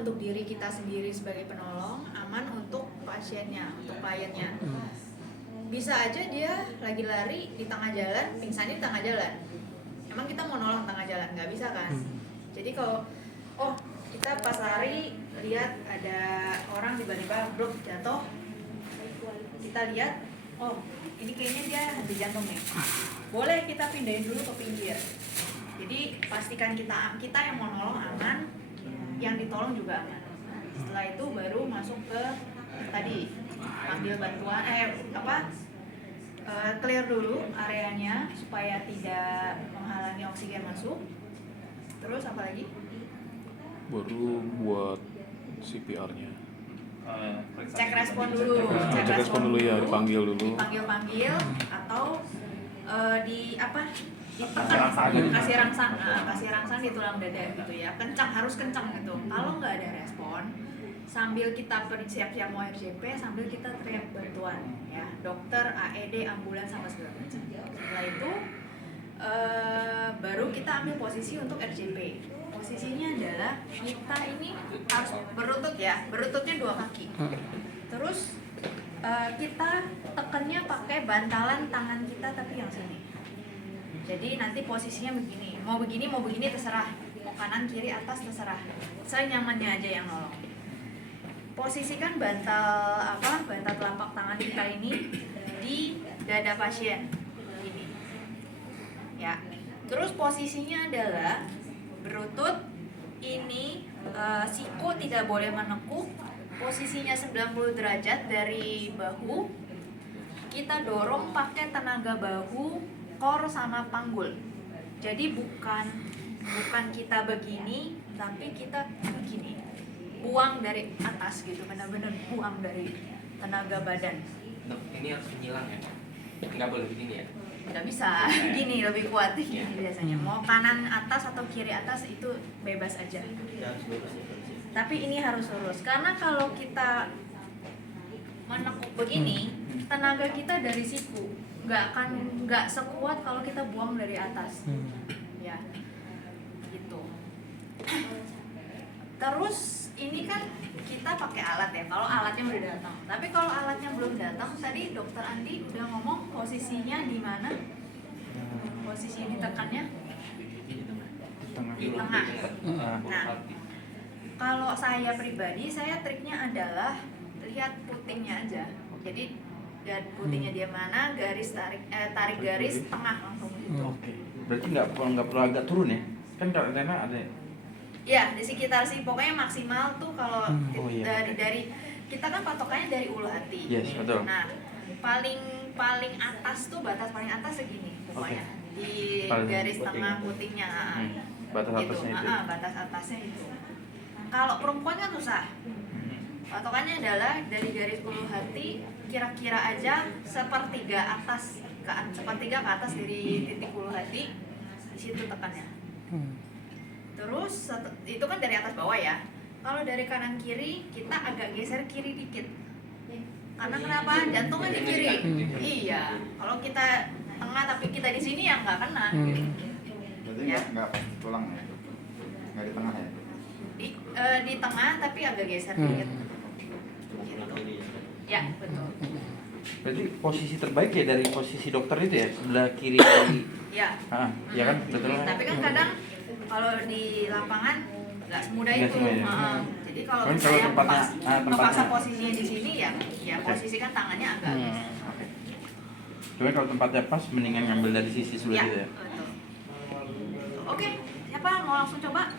untuk diri kita sendiri sebagai penolong, aman untuk pasiennya, untuk kliennya. Bisa aja dia lagi lari di tengah jalan, pingsan di tengah jalan. Emang kita mau nolong tengah jalan? Nggak bisa kan? Jadi kalau kita pas lari lihat ada orang tiba-tiba blok jatuh, kita lihat ini kayaknya dia henti jantung nih, boleh kita pindahin dulu ke pinggir. Jadi pastikan kita yang mau nolong aman, yang ditolong juga aman. Setelah itu baru masuk ke tadi ambil bantuan clear dulu areanya supaya tidak menghalangi oksigen masuk. Terus apa lagi? Baru buat CPR-nya. Cek respon dulu. Cek respon dulu ya, dipanggil dulu. Dipanggil atau ditekan, kasih rangsang di tulang dada gitu ya. Harus kencang gitu. Kalau nggak ada respon, sambil kita siap-siap mau RJP, sambil kita teriak bantuan ya, dokter, AED, ambulans sama segala macam. Setelah itu baru kita ambil posisi untuk RJP. Posisinya adalah kita ini harus berlutut ya, berlututnya 2 kaki. Terus kita tekannya pakai bantalan tangan kita tapi yang sini. Jadi nanti posisinya begini, mau begini terserah, mau kanan kiri atas terserah, senyamannya aja yang nolong. Posisikan bantal telapak tangan kita ini di dada pasien ini ya. Terus posisinya adalah berlutut ini, siku tidak boleh menekuk, posisinya 90 derajat dari bahu. Kita dorong pakai tenaga bahu, core sama panggul. Jadi bukan kita begini, tapi kita begini, buang dari atas gitu, benar-benar buang dari tenaga badan. Ini harus menyilang ya, nggak boleh begini ya? Nggak bisa, gini lebih kuat gini biasanya. Mau kanan atas atau kiri atas itu bebas aja. Tapi ini harus lurus, karena kalau kita menekuk begini, tenaga kita dari siku, nggak sekuat kalau kita buang dari atas. Ya, gitu. Terus ini kan kita pakai alat ya, kalau alatnya udah datang. Tapi kalau alatnya belum datang, tadi dokter Andi udah ngomong posisinya di mana? Posisi ditekannya? Di tengah. Nah, kalau saya pribadi, saya triknya adalah lihat putingnya aja. Jadi putingnya dia mana, garis tarik garis tengah langsung gitu. Oke. Berarti nggak perlu agak turun ya? Kan kalau Rena ada. Ya, di sekitar sih, pokoknya maksimal tuh kalau dari kita kan patokannya dari ulu hati. Yes, betul. Nah, paling atas tuh, batas paling atas segini pokoknya. Di garis tengah putihnya. Batas gitu. atasnya itu. Batas atasnya itu. Kalau perempuan kan susah. Patokannya adalah dari garis ulu hati kira-kira aja sepertiga ke atas dari titik ulu hati, di situ tekannya. Terus itu kan dari atas bawah ya. Kalau dari kanan kiri kita agak geser kiri dikit. Karena kenapa? Jantungnya di kiri. Iya. Kalau kita tengah tapi kita di sini ya nggak kena. Berarti nggak tulang ya? Nggak di tengah ya? Di tengah tapi agak geser dikit. Ya, betul. Berarti posisi terbaik ya dari posisi dokter itu ya, sebelah kiri. Ya. Ya kan, betul. Tapi kan kadang kalau di lapangan nggak semudah itu. Jadi kalau saya memaksa posisinya di sini ya posisikan tangannya agak. Cuma kalau tempatnya pas, mendingan ngambil dari sisi sebelah itu ya. Betul. Oke, siapa mau langsung coba?